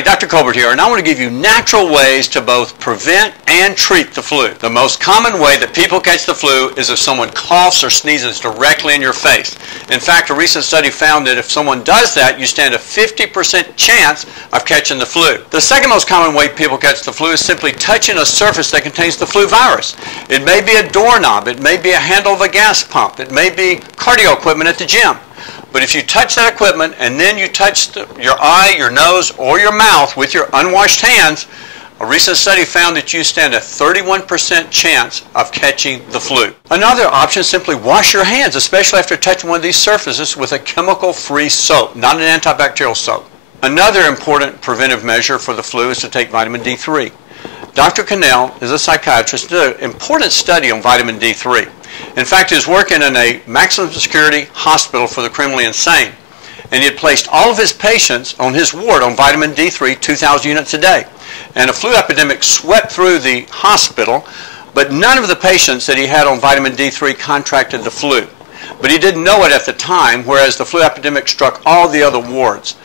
Hi, Dr. Colbert here, and I want to give you natural ways to both prevent and treat the flu. The most common way that people catch the flu is if someone coughs or sneezes directly in your face. In fact, a recent study found that if someone does that, you stand a 50% chance of catching the flu. The second most common way people catch the flu is simply touching a surface that contains the flu virus. It may be a doorknob, it may be a handle of a gas pump, it may be cardio equipment at the gym. But if you touch that equipment and then you touch your eye, your nose, or your mouth with your unwashed hands, a recent study found that you stand a 31% chance of catching the flu. Another option is simply wash your hands, especially after touching one of these surfaces, with a chemical-free soap, not an antibacterial soap. Another important preventive measure for the flu is to take vitamin D3. Dr. Cannell is a psychiatrist, did an important study on vitamin D3. In fact, he was working in a maximum security hospital for the criminally insane, and he had placed all of his patients on his ward on vitamin D3, 2,000 units a day. And a flu epidemic swept through the hospital, but none of the patients that he had on vitamin D3 contracted the flu. But he didn't know it at the time, whereas the flu epidemic struck all the other wards.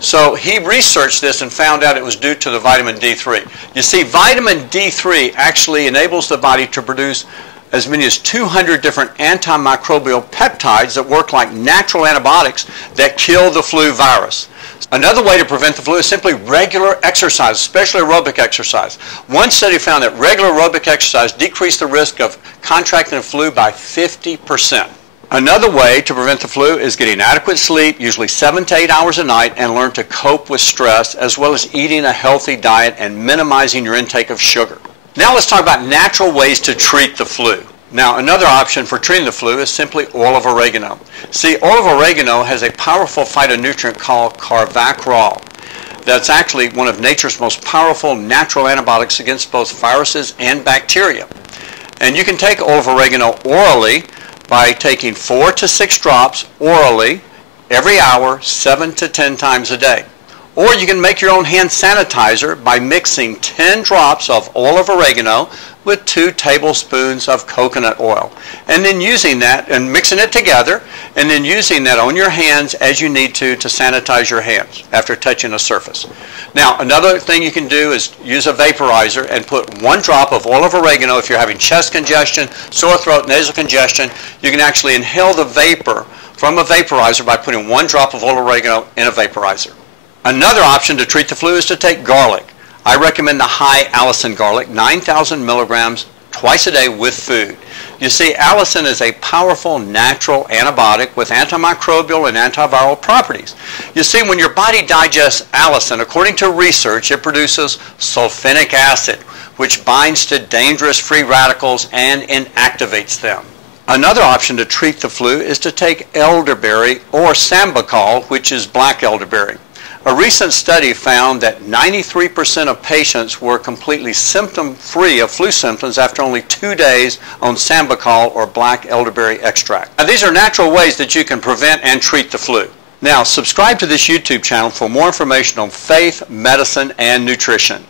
So he researched this and found out it was due to the vitamin D3. You see, vitamin D3 actually enables the body to produce as many as 200 different antimicrobial peptides that work like natural antibiotics that kill the flu virus. Another way to prevent the flu is simply regular exercise, especially aerobic exercise. One study found that regular aerobic exercise decreased the risk of contracting the flu by 50%. Another way to prevent the flu is getting adequate sleep, usually 7 to 8 hours a night, and learn to cope with stress, as well as eating a healthy diet and minimizing your intake of sugar. Now let's talk about natural ways to treat the flu. Now, another option for treating the flu is simply oil of oregano. See, oil of oregano has a powerful phytonutrient called carvacrol. That's actually one of nature's most powerful natural antibiotics against both viruses and bacteria. And you can take oil of oregano orally by taking 4 to 6 drops orally every hour, 7 to 10 times a day. Or you can make your own hand sanitizer by mixing 10 drops of oil of oregano with 2 tablespoons of coconut oil. And then using that and mixing it together, and then using that on your hands as you need to sanitize your hands after touching a surface. Now, another thing you can do is use a vaporizer and put 1 drop of oil of oregano. If you're having chest congestion, sore throat, nasal congestion, you can actually inhale the vapor from a vaporizer by putting 1 drop of oil of oregano in a vaporizer. Another option to treat the flu is to take garlic. I recommend the high allicin garlic, 9,000 milligrams twice a day with food. You see, allicin is a powerful natural antibiotic with antimicrobial and antiviral properties. You see, when your body digests allicin, according to research, it produces sulfonic acid, which binds to dangerous free radicals and inactivates them. Another option to treat the flu is to take elderberry or sambucol, which is black elderberry. A recent study found that 93% of patients were completely symptom-free of flu symptoms after only 2 days on sambucol or black elderberry extract. Now, these are natural ways that you can prevent and treat the flu. Now, subscribe to this YouTube channel for more information on faith, medicine, and nutrition.